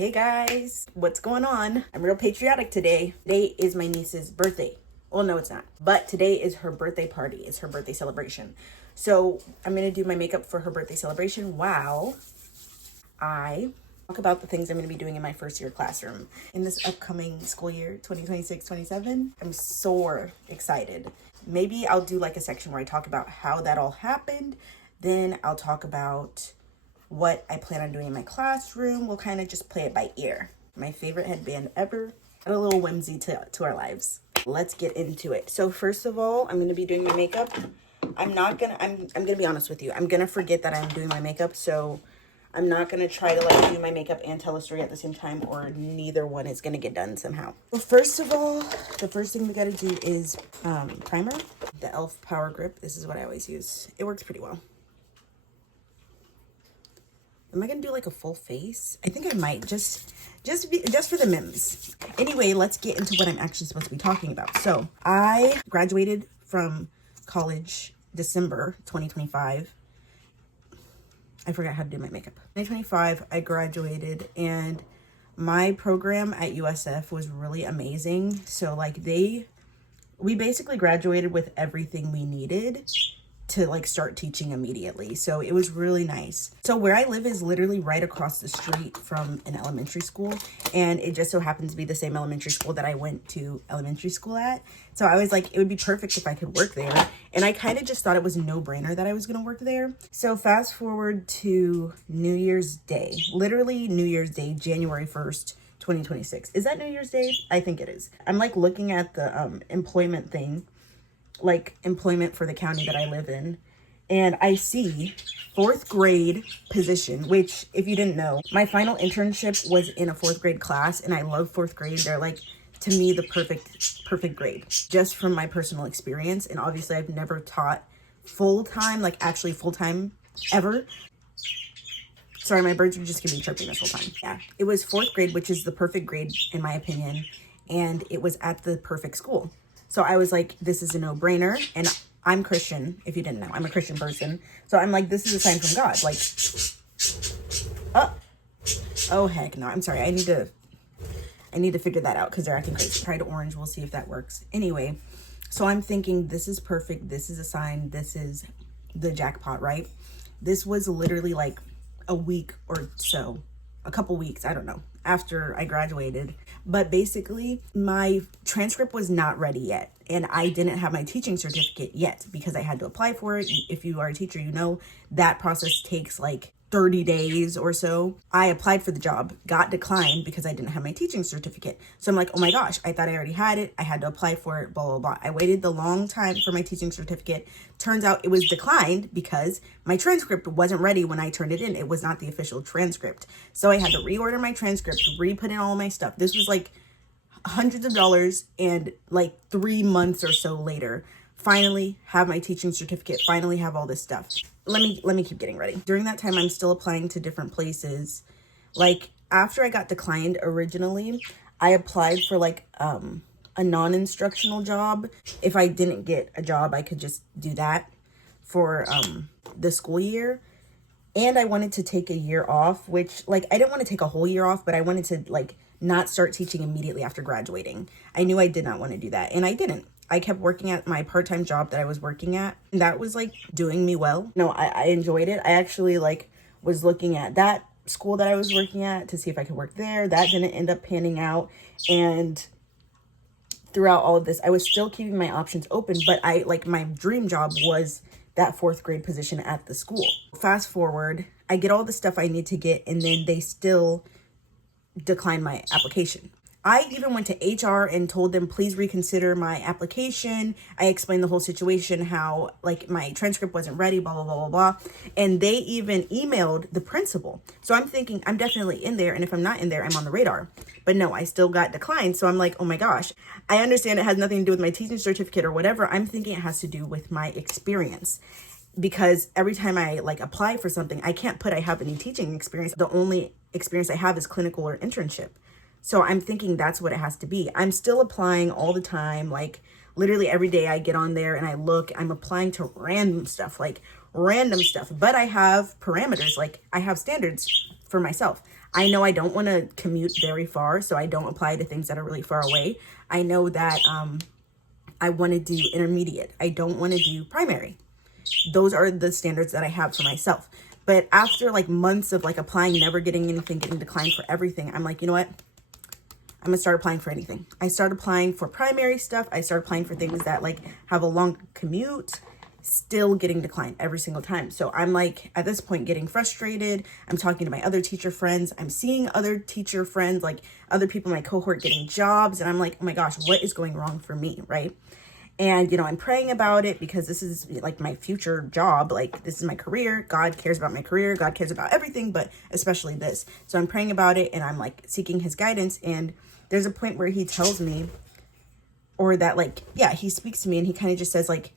Hey guys, what's going on? I'm real patriotic today. Today is my niece's birthday. Well, no, it's not. But today is her birthday party. It's her birthday celebration. So I'm going to do my makeup for her birthday celebration while I talk about the things I'm going to be doing in my first year classroom in this upcoming school year, 2026-27. I'm so excited. Maybe I'll do like a section where I talk about how that all happened. Then I'll talk about what I plan on doing in my classroom. We'll kind of just play it by ear. My favorite headband ever. Add a little whimsy to our lives. Let's get into it. So first of all, I'm going to be doing my makeup. I'm going to be honest with you. I'm going to forget that I'm doing my makeup. So I'm not going to try to like do my makeup and tell a story at the same time, or neither one is going to get done somehow. Well, first of all, the first thing we got to do is primer. The e.l.f. Power Grip. This is what I always use. It works pretty well. Am I gonna do like a full face? I think I might, just for the memes. Anyway, let's get into what I'm actually supposed to be talking about. So I graduated from college December 2025. I forgot how to do my makeup. 2025, I graduated, and my program at USF was really amazing. So like we basically graduated with everything we needed to like start teaching immediately. So it was really nice. So where I live is literally right across the street from an elementary school, and it just so happens to be the same elementary school that I went to elementary school at. So I was like, it would be perfect if I could work there, and I kind of just thought it was a no-brainer that I was gonna work there. So fast forward to New Year's Day, literally New Year's Day, January 1st 2026. Is that New Year's Day? I think it is. I'm like looking at the employment thing, like employment for the county that I live in, and I see 4th grade position, which if you didn't know, my final internship was in a 4th grade class, and I love 4th grade. They're like, to me, the perfect grade, just from my personal experience. And obviously I've never taught full-time, like actually full-time ever. Sorry, my birds are just gonna be chirping this whole time. Yeah, it was 4th grade, which is the perfect grade in my opinion, and it was at the perfect school. So I was like, this is a no-brainer. And I'm Christian, if you didn't know. I'm a Christian person. So I'm like, this is a sign from God. Like, oh heck no. I'm sorry. I need to figure that out because they're acting crazy. Tried orange. We'll see if that works. Anyway, so I'm thinking this is perfect. This is a sign. This is the jackpot, right? This was literally like a week or so, a couple weeks, I don't know, after I graduated. But basically my transcript was not ready yet, and I didn't have my teaching certificate yet because I had to apply for it. If you are a teacher, you know that process takes like 30 days or so. I applied for the job, got declined because I didn't have my teaching certificate. So I'm like, oh my gosh, I thought I already had it. I had to apply for it, blah, blah, blah. I waited the long time for my teaching certificate. Turns out it was declined because my transcript wasn't ready when I turned it in. It was not the official transcript. So I had to reorder my transcript, re-put in all my stuff. This was like hundreds of dollars, and like 3 months or so later, finally have my teaching certificate, finally have all this stuff. Let me keep getting ready. During that time, I'm still applying to different places. Like after I got declined originally, I applied for like a non-instructional job. If I didn't get a job, I could just do that for the school year. And I wanted to take a year off, which like I didn't want to take a whole year off, but I wanted to like not start teaching immediately after graduating. I knew I did not want to do that, and I didn't. I kept working at my part-time job that I was working at, and that was like doing me well. No, I enjoyed it. I actually like was looking at that school that I was working at to see if I could work there. That didn't end up panning out, and throughout all of this, I was still keeping my options open, but I like my dream job was that 4th grade position at the school. Fast forward, I get all the stuff I need to get, and then they still decline my application. I even went to HR and told them, please reconsider my application. I explained the whole situation, how like my transcript wasn't ready, blah, blah, blah, blah, blah. And they even emailed the principal. So I'm thinking I'm definitely in there. And if I'm not in there, I'm on the radar. But no, I still got declined. So I'm like, oh my gosh, I understand it has nothing to do with my teaching certificate or whatever. I'm thinking it has to do with my experience. Because every time I like apply for something, I can't put I have any teaching experience. The only experience I have is clinical or internship. So I'm thinking that's what it has to be. I'm still applying all the time. Like literally every day I get on there and I look, I'm applying to random stuff, but I have parameters, like I have standards for myself. I know I don't want to commute very far, so I don't apply to things that are really far away. I know that I want to do intermediate. I don't want to do primary. Those are the standards that I have for myself. But after like months of like applying, never getting anything, getting declined for everything, I'm like, you know what? I'm gonna start applying for anything. I started applying for primary stuff. I started applying for things that like have a long commute, still getting declined every single time. So I'm like, at this point, getting frustrated. I'm talking to my other teacher friends. I'm seeing other teacher friends, like other people in my cohort getting jobs. And I'm like, oh my gosh, what is going wrong for me, right? And, you know, I'm praying about it because this is like my future job. Like, this is my career. God cares about my career. God cares about everything, but especially this. So I'm praying about it and I'm like seeking his guidance. And there's a point where he tells me, or that like, yeah, he speaks to me and he kind of just says like,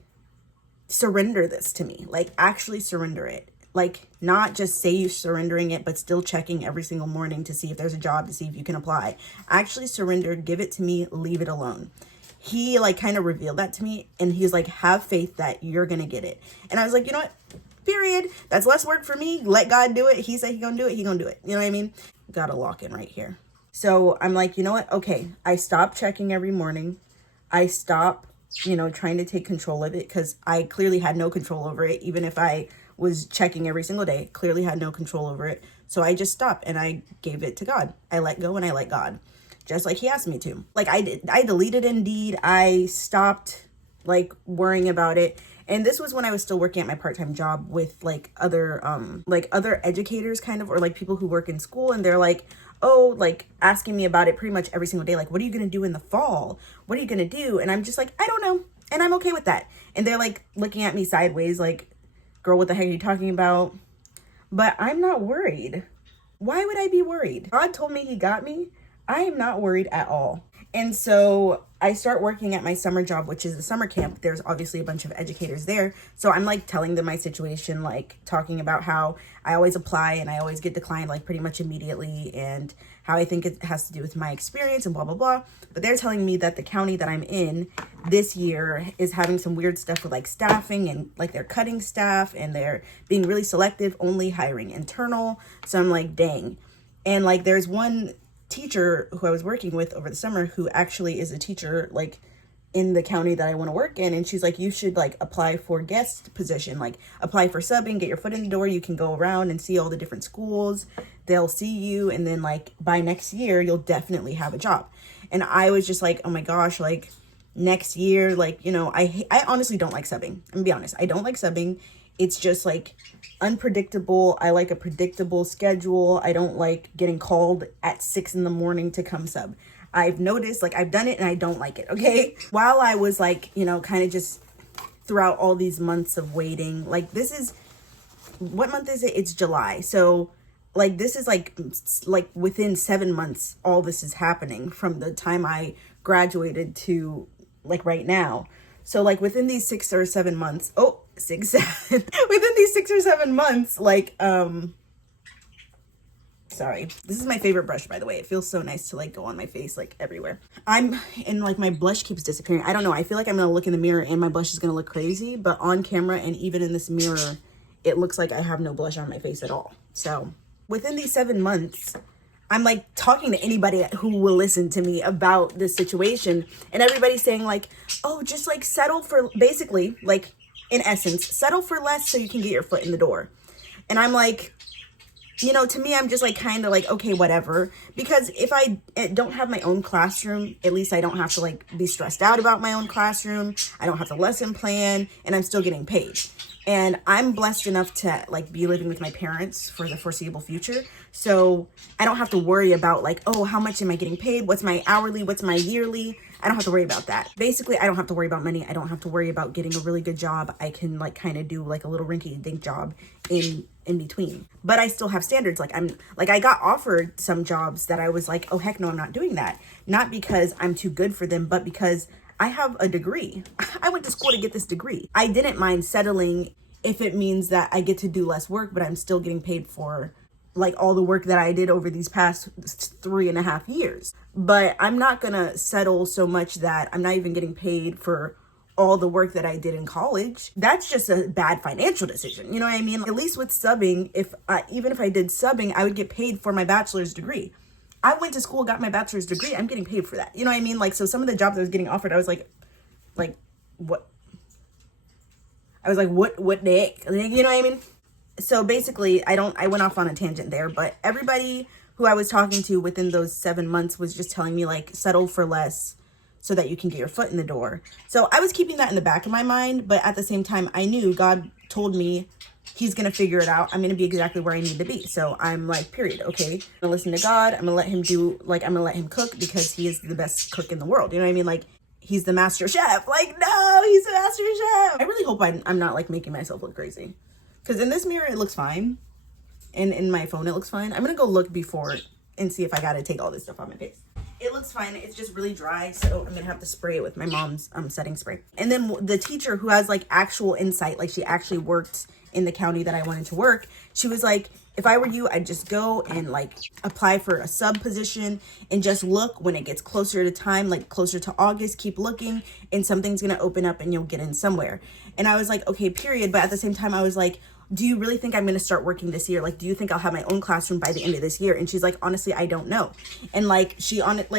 surrender this to me. Like, actually surrender it. Like, not just say you're surrendering it, but still checking every single morning to see if there's a job, to see if you can apply. Actually surrender, give it to me, leave it alone. He like kind of revealed that to me and he's like, have faith that you're gonna get it. And I was like, you know what, period, that's less work for me. Let God do it. He said he gonna do it, he gonna do it. You know what I mean? Got a lock in right here. So I'm like, you know what, okay, I stopped checking every morning. I stopped, you know, trying to take control of it, because I clearly had no control over it. Even if I was checking every single day, clearly had no control over it. So I just stopped and I gave it to God. I let go and I let God, just like he asked me to. Like I deleted Indeed. I stopped like worrying about it. And this was when I was still working at my part-time job with like other educators kind of, or like people who work in school, and they're like, oh, like asking me about it pretty much every single day. Like, what are you going to do in the fall? What are you going to do? And I'm just like, I don't know. And I'm okay with that. And they're like looking at me sideways, like, girl, what the heck are you talking about? But I'm not worried. Why would I be worried? God told me he got me. I am not worried at all. And so I start working at my summer job, which is the summer camp. There's obviously a bunch of educators there. So I'm like telling them my situation, like talking about how I always apply and I always get declined like pretty much immediately, and how I think it has to do with my experience and blah, blah, blah. But they're telling me that the county that I'm in this year is having some weird stuff with like staffing, and like they're cutting staff and they're being really selective, only hiring internal. So I'm like, dang. And like there's one teacher who I was working with over the summer who actually is a teacher like in the county that I want to work in, and she's like, you should like apply for guest position, like apply for subbing, get your foot in the door. You can go around and see all the different schools, they'll see you, and then like by next year you'll definitely have a job. And I was just like, oh my gosh, like next year, like, you know, I honestly don't like subbing. I'm gonna be honest, I don't like subbing. It's just like unpredictable. I like a predictable schedule. I don't like getting called at 6 a.m. to come sub. I've noticed, like, I've done it and I don't like it, okay? While I was like, you know, kind of just throughout all these months of waiting, like this is, what month is it? It's July. So like, this is like within 7 months, all this is happening from the time I graduated to like right now. So like within these 6 or 7 months, within these 6 or 7 months, like, sorry, this is my favorite brush, by the way. It feels so nice to like go on my face, like everywhere. And like my blush keeps disappearing. I don't know. I feel like I'm going to look in the mirror and my blush is going to look crazy, but on camera and even in this mirror, it looks like I have no blush on my face at all. So within these 7 months, I'm like talking to anybody who will listen to me about this situation, and everybody's saying like, oh, just like settle for, basically, like in essence, settle for less so you can get your foot in the door. And I'm like, you know, to me, I'm just like kind of like, okay, whatever. Because if I don't have my own classroom, at least I don't have to like be stressed out about my own classroom. I don't have to lesson plan, and I'm still getting paid. And I'm blessed enough to like be living with my parents for the foreseeable future. So I don't have to worry about like, oh, how much am I getting paid? What's my hourly? What's my yearly? I don't have to worry about that. Basically, I don't have to worry about money. I don't have to worry about getting a really good job. I can like kind of do like a little rinky-dink job in between. But I still have standards. Like I got offered some jobs that I was like, oh heck no, I'm not doing that. Not because I'm too good for them, but because I have a degree. I went to school to get this degree. I didn't mind settling if it means that I get to do less work, but I'm still getting paid for like all the work that I did over these past 3.5 years. But I'm not gonna settle so much that I'm not even getting paid for all the work that I did in college. That's just a bad financial decision. You know what I mean? At least with subbing, even if I did subbing, I would get paid for my bachelor's degree. I went to school, got my bachelor's degree. I'm getting paid for that. You know what I mean? Like, so some of the jobs I was getting offered, I was like, what? I was like, what the heck? You know what I mean? So basically, I went off on a tangent there, but everybody who I was talking to within those 7 months was just telling me, like, settle for less so that you can get your foot in the door. So I was keeping that in the back of my mind, but at the same time, I knew God told me he's going to figure it out. I'm going to be exactly where I need to be. So I'm like, period. Okay. I'm going to listen to God. I'm going to let him I'm going to let him cook because he is the best cook in the world. You know what I mean? Like, he's the master chef. Like, no, he's the master chef. I really hope I'm not like making myself look crazy. Because in this mirror, it looks fine. And in my phone, it looks fine. I'm going to go look before and see if I got to take all this stuff off my face. It looks fine. It's just really dry. So I'm going to have to spray it with my mom's setting spray. And then the teacher who has like actual insight, like she actually worked in the county that I wanted to work. She was like, if I were you, I'd just go and like apply for a sub position and just look when it gets closer to time, like closer to August, keep looking and something's going to open up and you'll get in somewhere. And I was like, okay, period. But at the same time, I was like, do you really think I'm going to start working this year? Like, do you think I'll have my own classroom by the end of this year? And she's like, honestly, I don't know. And like,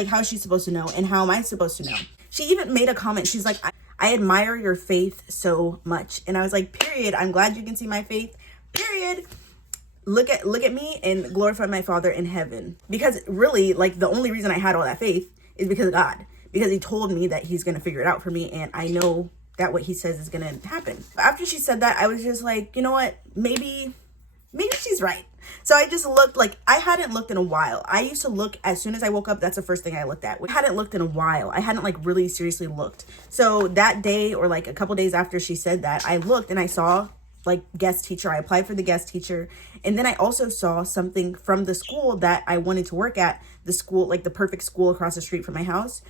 how is she supposed to know? And how am I supposed to know? She even made a comment. She's like, I admire your faith so much. And I was like, period. I'm glad you can see my faith. Period. Look at me and glorify my Father in heaven. Because really, like, the only reason I had all that faith is because of God. Because he told me that he's going to figure it out for me. And I know that what he says is going to happen. After she said that, I was just like, you know what? Maybe she's right. So I just looked, like, I hadn't looked in a while. I used to look as soon as I woke up. That's the first thing I looked at. I hadn't looked in a while. I hadn't like really seriously looked. So that day or like a couple days after she said that, I looked and I saw like guest teacher. I applied for the guest teacher. And then I also saw something from the school that I wanted to work at, the school, like the perfect school across the street from my house.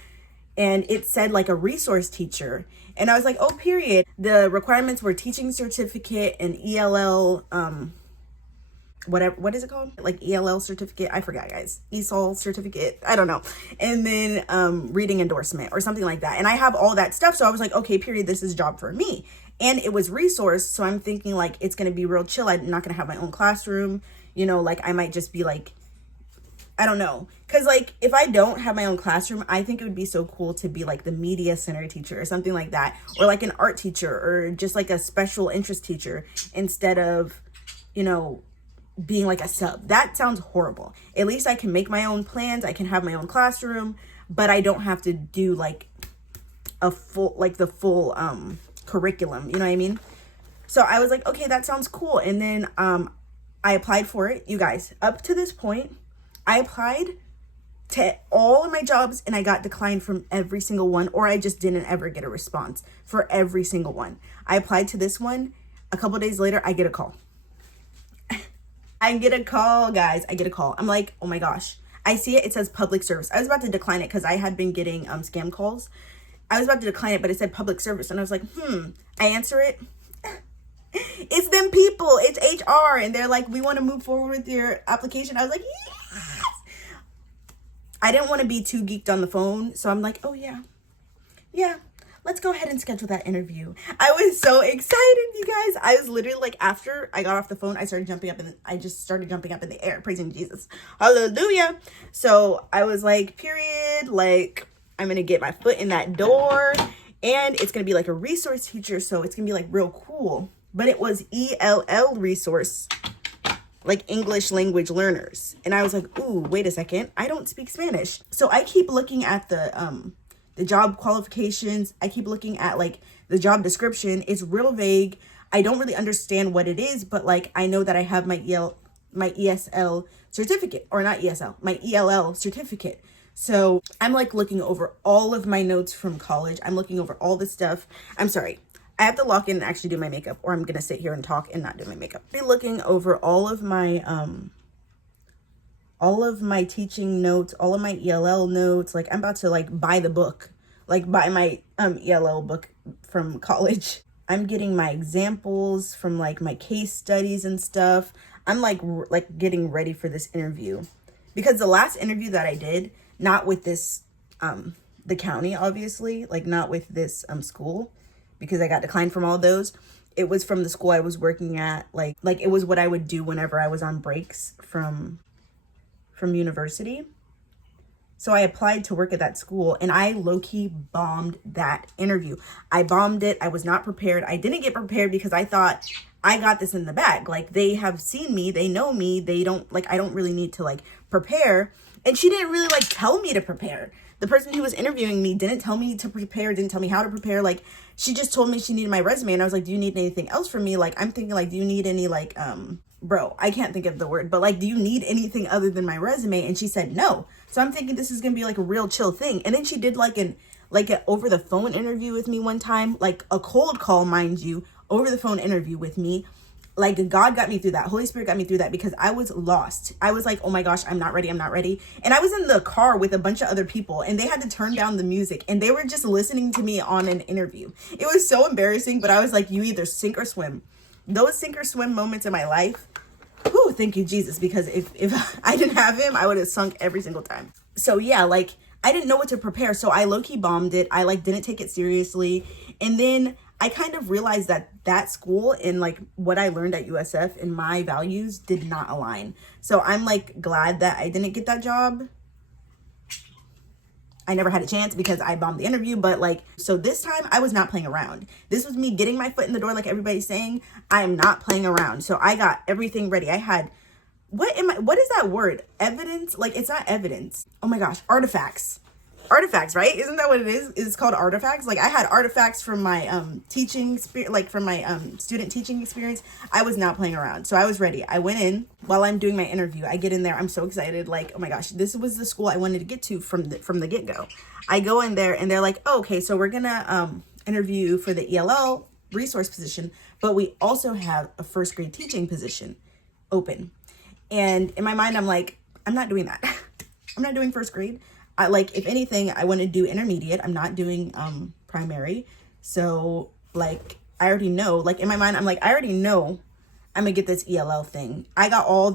And it said like a resource teacher. And I was like, oh, period. The requirements were teaching certificate and ELL, what is it called? Like ELL certificate. I forgot, guys. ESOL certificate. I don't know. And then reading endorsement or something like that. And I have all that stuff. So I was like, okay, period. This is a job for me. And it was resource. So I'm thinking like, it's going to be real chill. I'm not going to have my own classroom. You know, like I might just be like, I don't know. Because like, if I don't have my own classroom, I think it would be so cool to be like the media center teacher or something like that. Or like an art teacher or just like a special interest teacher instead of, you know, being like a sub. That sounds horrible. At least I can make my own plans. I can have my own classroom, but I don't have to do like a full, like the full curriculum. You know what I mean? So I was like, okay, that sounds cool. And then I applied for it. You guys, up to this point, I applied to all of my jobs and I got declined from every single one, or I just didn't ever get a response for every single one. I applied to this one. A couple days later, I get a call. I get a call, guys. I get a call. I'm like, oh my gosh. I see it. It says public service. I was about to decline it because I had been getting scam calls. I was about to decline it, but it said public service. And I was like, I answer it. It's them people. It's HR. And they're like, we want to move forward with your application. I was like, yes. I didn't want to be too geeked on the phone. So I'm like, oh yeah. Yeah. Let's go ahead and schedule that interview. I was so excited, you guys. I was literally like, after I got off the phone, I started jumping up and I just started jumping up in the air, praising Jesus. Hallelujah. So I was like, period. Like, I'm going to get my foot in that door and it's going to be like a resource teacher. So it's going to be like real cool. But it was ELL resource, like English language learners. And I was like, ooh, wait a second. I don't speak Spanish. So I keep looking at the job qualifications. I keep looking at like the job description. It's real vague. I don't really understand what it is, but like, I know that I have my ESL certificate, or not ESL, my ELL certificate. So I'm like looking over all of my notes from college. I'm looking over all this stuff. I'm sorry. I have to lock in and actually do my makeup, or I'm going to sit here and talk and not do my makeup. I'll be looking over all of my teaching notes, all of my ELL notes. Like I'm about to like buy the book, like buy my ELL book from college. I'm getting my examples from like my case studies and stuff. I'm like getting ready for this interview, because the last interview that I did, not with this, the county, obviously, like not with this school. because I got declined from all of those. It was from the school I was working at. Like it was what I would do whenever I was on breaks from university. So I applied to work at that school, and I low-key bombed that interview. I bombed it. I was not prepared. I didn't get prepared because I thought I got this in the bag. Like, they have seen me, they know me, they don't, like, I don't really need to, like, prepare. And she didn't really, like, tell me to prepare. The person who was interviewing me didn't tell me to prepare, didn't tell me how to prepare. Like, she just told me she needed my resume, and I was like, do you need anything else from me? Like, I'm thinking, like, do you need any, like, bro, I can't think of the word, but, like, do you need anything other than my resume? And she said no. So I'm thinking this is gonna be, like, a real chill thing. And then she did, like, an over the phone interview with me one time, like a cold call, mind you, over the phone interview with me. Like, God got me through that. Holy Spirit got me through that, because I was lost. I was like, oh my gosh, I'm not ready. I'm not ready. And I was in the car with a bunch of other people, and they had to turn down the music, and they were just listening to me on an interview. It was so embarrassing, but I was like, you either sink or swim. Those sink or swim moments in my life, whew, thank you, Jesus, because if I didn't have him, I would have sunk every single time. So yeah, like, I didn't know what to prepare, so I low-key bombed it. I, like, didn't take it seriously. And then I kind of realized that that school and, like, what I learned at USF and my values did not align. So I'm, like, glad that I didn't get that job. I never had a chance because I bombed the interview, but, like, so this time I was not playing around. This was me getting my foot in the door, like everybody's saying. I am not playing around. So I got everything ready. I had, what is that word? Evidence? Like, it's not evidence. Oh my gosh, artifacts. Artifacts, right? Isn't that what it is? It's called artifacts. Like, I had artifacts from my teaching, like, from my student teaching experience. I was not playing around, so I was ready. I went in while I'm doing my interview. I get in there. I'm so excited. Like, oh my gosh, this was the school I wanted to get to from the get-go. I go in there, and they're like, oh, okay, so we're gonna interview for the ELL resource position, but we also have a first grade teaching position open. And in my mind, I'm like, I'm not doing that. I'm not doing first grade. I, like, if anything, I want to do intermediate. I'm not doing primary. So, like, I already know, like, in my mind, I'm like, I already know I'm gonna get this ELL thing. I got all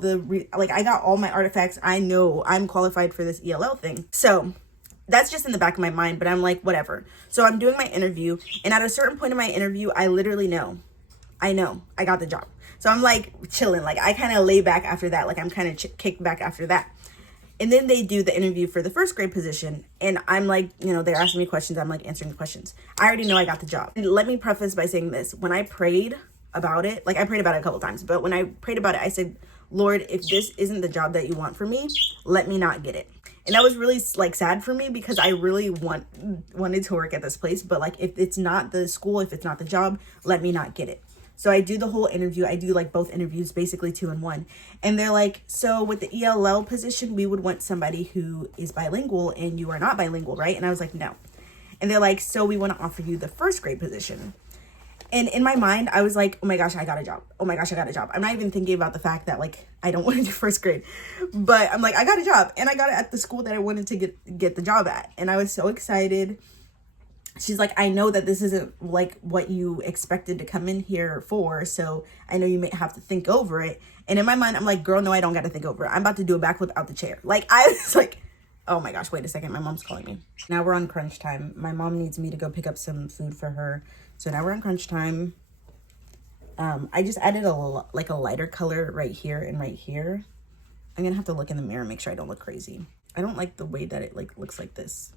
I got all my artifacts. I know I'm qualified for this ELL thing. So that's just in the back of my mind, but I'm like, whatever. So I'm doing my interview, and at a certain point in my interview, I literally know I got the job. So I'm, like, chilling. Like, I kind of lay back after that. Like, I'm kind of kicked back after that. And then they do the interview for the first grade position. And I'm like, you know, they're asking me questions. I'm, like, answering the questions. I already know I got the job. And let me preface by saying this. When I prayed about it, like, I prayed about it a couple times, but when I prayed about it, I said, Lord, if this isn't the job that you want for me, let me not get it. And that was really, like, sad for me, because I really wanted to work at this place. But, like, if it's not the school, if it's not the job, let me not get it. So I do the whole interview. I do, like, both interviews, basically 2 in 1. And they're like, so with the ELL position, we would want somebody who is bilingual, and you are not bilingual, right? And I was like, no. And they're like, so we want to offer you the first grade position. And in my mind, I was like, oh my gosh, I got a job. Oh my gosh, I got a job. I'm not even thinking about the fact that, like, I don't want to do first grade. But I'm like, I got a job. And I got it at the school that I wanted to get the job at. And I was so excited. She's like, I know that this isn't, like, what you expected to come in here for, so I know you may have to think over it. And in my mind, I'm like, girl, no, I don't got to think over it. I'm about to do a backflip out the chair. Like, I was like, oh my gosh, wait a second. My mom's calling me. Now we're on crunch time. My mom needs me to go pick up some food for her. So now we're on crunch time. I just added a lighter color right here and right here. I'm going to have to look in the mirror and make sure I don't look crazy. I don't like the way that it, like, looks like this.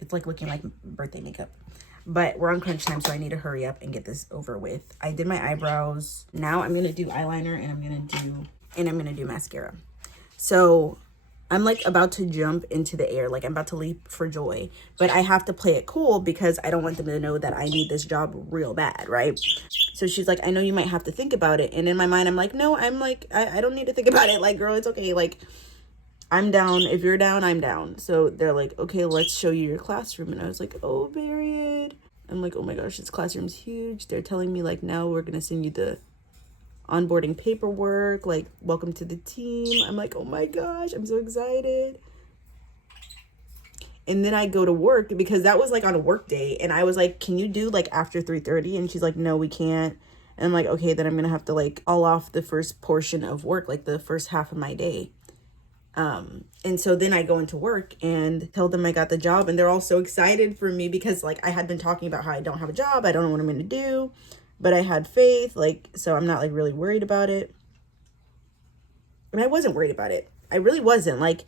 It's, like, looking like birthday makeup. But we're on crunch time, so I need to hurry up and get this over with. I did my eyebrows. Now I'm going to do eyeliner, and I'm going to do mascara. So I'm, like, about to jump into the air. Like, I'm about to leap for joy. But I have to play it cool, because I don't want them to know that I need this job real bad, right? So she's like, I know you might have to think about it. And in my mind, I'm like, no, I'm like, I don't need to think about it. Like, girl, it's okay. Like, I'm down. If you're down, I'm down. So they're like, okay, let's show you your classroom. And I was like, oh, period. I'm like, oh my gosh, this classroom's huge. They're telling me, like, now we're going to send you the onboarding paperwork. Like, welcome to the team. I'm like, oh my gosh, I'm so excited. And then I go to work, because that was, like, on a work day. And I was like, can you do, like, after 3:30? And she's like, no, we can't. And I'm like, okay, then I'm going to have to, like, all off the first portion of work, like the first half of my day. And so then I go into work and tell them I got the job, and they're all so excited for me because like I had been talking about how I don't have a job, I don't know what I'm going to do, but I had faith, like, so I'm not like really worried about it. And I wasn't worried about it. I really wasn't. Like,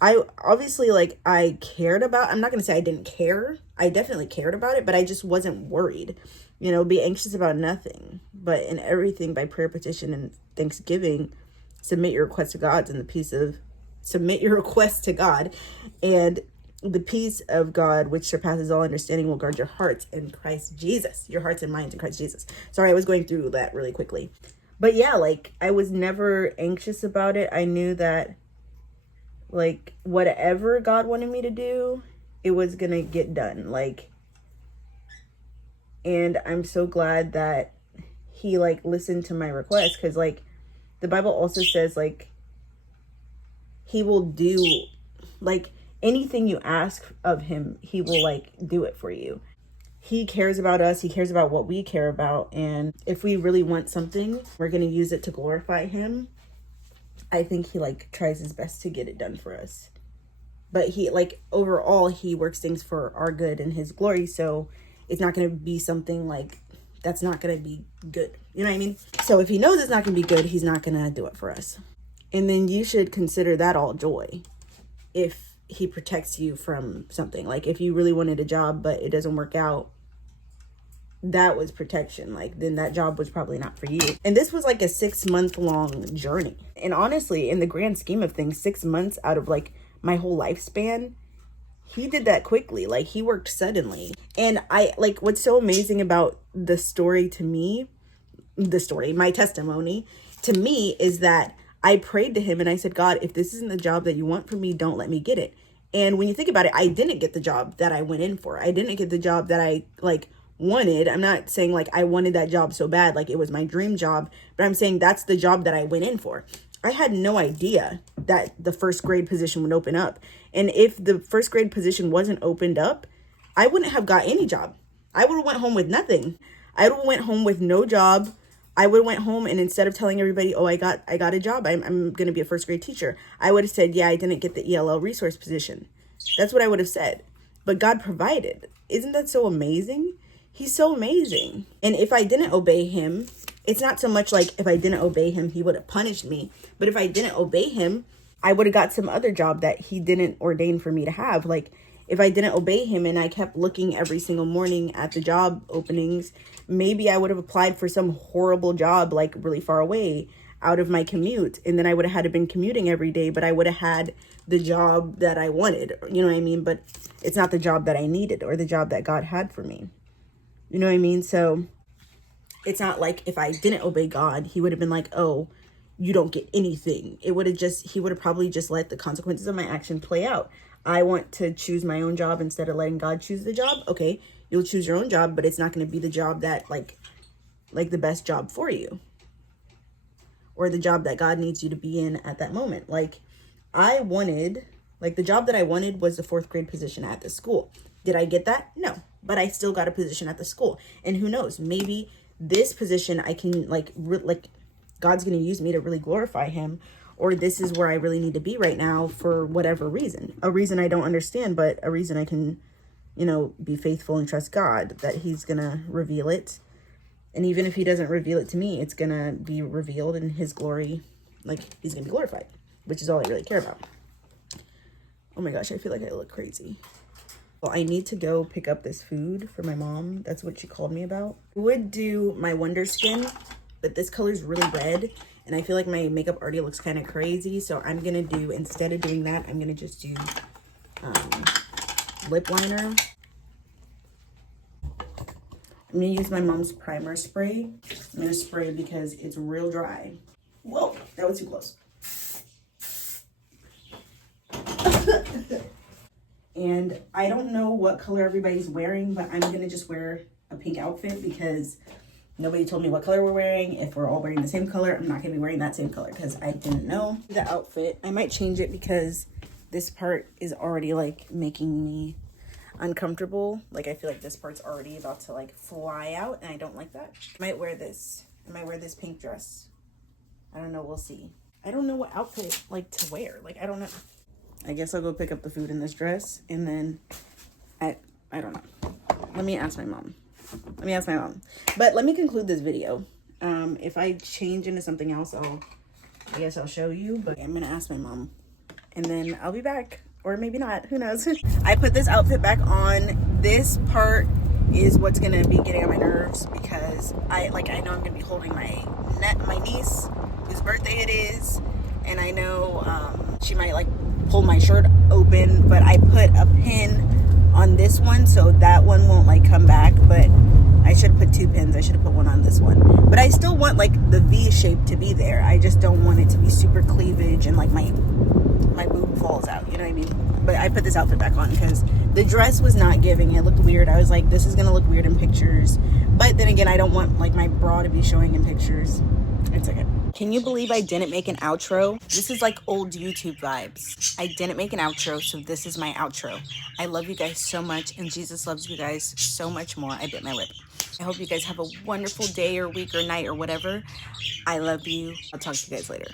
I obviously, like, I cared about, I'm not going to say I didn't care. I definitely cared about it, but I just wasn't worried. You know, be anxious about nothing, but in everything by prayer, petition, and thanksgiving, submit your request to God, and the peace of, submit your request to God, and the peace of God, which surpasses all understanding, will guard your hearts in Christ Jesus, your hearts and minds in Christ Jesus. Sorry, I was going through that really quickly. But yeah, like, I was never anxious about it. I knew that, like, whatever God wanted me to do, it was gonna get done. Like, and I'm so glad that he, like, listened to my request, because, like, the Bible also says, like, he will do, like, anything you ask of him, he will, like, do it for you. He cares about us. He cares about what we care about. And if we really want something, we're going to use it to glorify him. I think he, like, tries his best to get it done for us. But he, like, overall, he works things for our good and his glory. So it's not going to be something, like, that's not going to be good. You know what I mean? So if he knows it's not going to be good, he's not going to do it for us. And then you should consider that all joy if he protects you from something. Like, if you really wanted a job but it doesn't work out, that was protection. Like, then that job was probably not for you. And this was like a 6-month long journey. And honestly, in the grand scheme of things, 6 months out of like my whole lifespan, he did that quickly. Like, he worked suddenly. And I, like, what's so amazing about the story to me, my testimony to me, is that I prayed to him and I said, God, if this isn't the job that you want for me, don't let me get it. And when you think about it, I didn't get the job that I went in for. I didn't get the job that I, like, wanted. I'm not saying like I wanted that job so bad, like it was my dream job, but I'm saying that's the job that I went in for. I had no idea that the first grade position would open up. And if the first grade position wasn't opened up, I wouldn't have got any job. I would have went home with nothing. I would have went home with no job. I would have went home, and instead of telling everybody, oh, I got a job, I'm going to be a first grade teacher, I would have said, yeah, I didn't get the ELL resource position. That's what I would have said. But God provided. Isn't that so amazing? He's so amazing. And if I didn't obey him, it's not so much like if I didn't obey him, he would have punished me. But if I didn't obey him, I would have got some other job that he didn't ordain for me to have. Like, if I didn't obey him and I kept looking every single morning at the job openings, maybe I would have applied for some horrible job, like really far away out of my commute. And then I would have had to been commuting every day, but I would have had the job that I wanted. You know what I mean? But it's not the job that I needed or the job that God had for me. You know what I mean? So it's not like if I didn't obey God, he would have been like, oh, you don't get anything. He would have probably just let the consequences of my action play out. I want to choose my own job instead of letting God choose the job. Okay, you'll choose your own job, but it's not going to be the job that like the best job for you, or the job that God needs you to be in at that moment. Like, the job that I wanted was the 4th grade position at the school. Did I get that? No, but I still got a position at the school. And who knows, maybe this position I can God's going to use me to really glorify him, or this is where I really need to be right now for whatever reason. A reason I don't understand, but a reason I can, be faithful and trust God that he's going to reveal it. And even if he doesn't reveal it to me, it's going to be revealed in his glory. Like, he's going to be glorified, which is all I really care about. Oh my gosh, I feel like I look crazy. Well, I need to go pick up this food for my mom. That's what she called me about. I would do my Wonder Skin, but this color's really red, and I feel like my makeup already looks kind of crazy. So I'm going to do, instead of doing that, I'm going to just do lip liner. I'm going to use my mom's primer spray. I'm going to spray because it's real dry. Whoa, that was too close. And I don't know what color everybody's wearing, but I'm going to just wear a pink outfit because nobody told me what color we're wearing. If we're all wearing the same color, I'm not going to be wearing that same color because I didn't know the outfit. I might change it because this part is already like making me uncomfortable. Like, I feel like this part's already about to like fly out, and I don't like that. I might wear this pink dress. I don't know, we'll see. I don't know what outfit like to wear. Like, I don't know. I guess I'll go pick up the food in this dress, and then I don't know. Let me ask my mom. But let me conclude this video. If I change into something else, I guess I'll show you, but I'm gonna ask my mom and then I'll be back, or maybe not, who knows. I put this outfit back on. This part is what's gonna be getting on my nerves, because I know I'm gonna be holding my niece whose birthday it is, and I know she might like pull my shirt open, but I put a pin on this one so that one won't like come back. But I should have put 2 pins. I should have put one on this one, but I still want like the V shape to be there. I just don't want it to be super cleavage and like my boob falls out, you know what I mean? But I put this outfit back on because the dress was not giving. It looked weird. I was like, this is gonna look weird in pictures, but then again, I don't want like my bra to be showing in pictures. It's okay. Can you believe I didn't make an outro? This is like old YouTube vibes. I didn't make an outro, so this is my outro. I love you guys so much, and Jesus loves you guys so much more. I bit my lip. I hope you guys have a wonderful day or week or night or whatever. I love you. I'll talk to you guys later.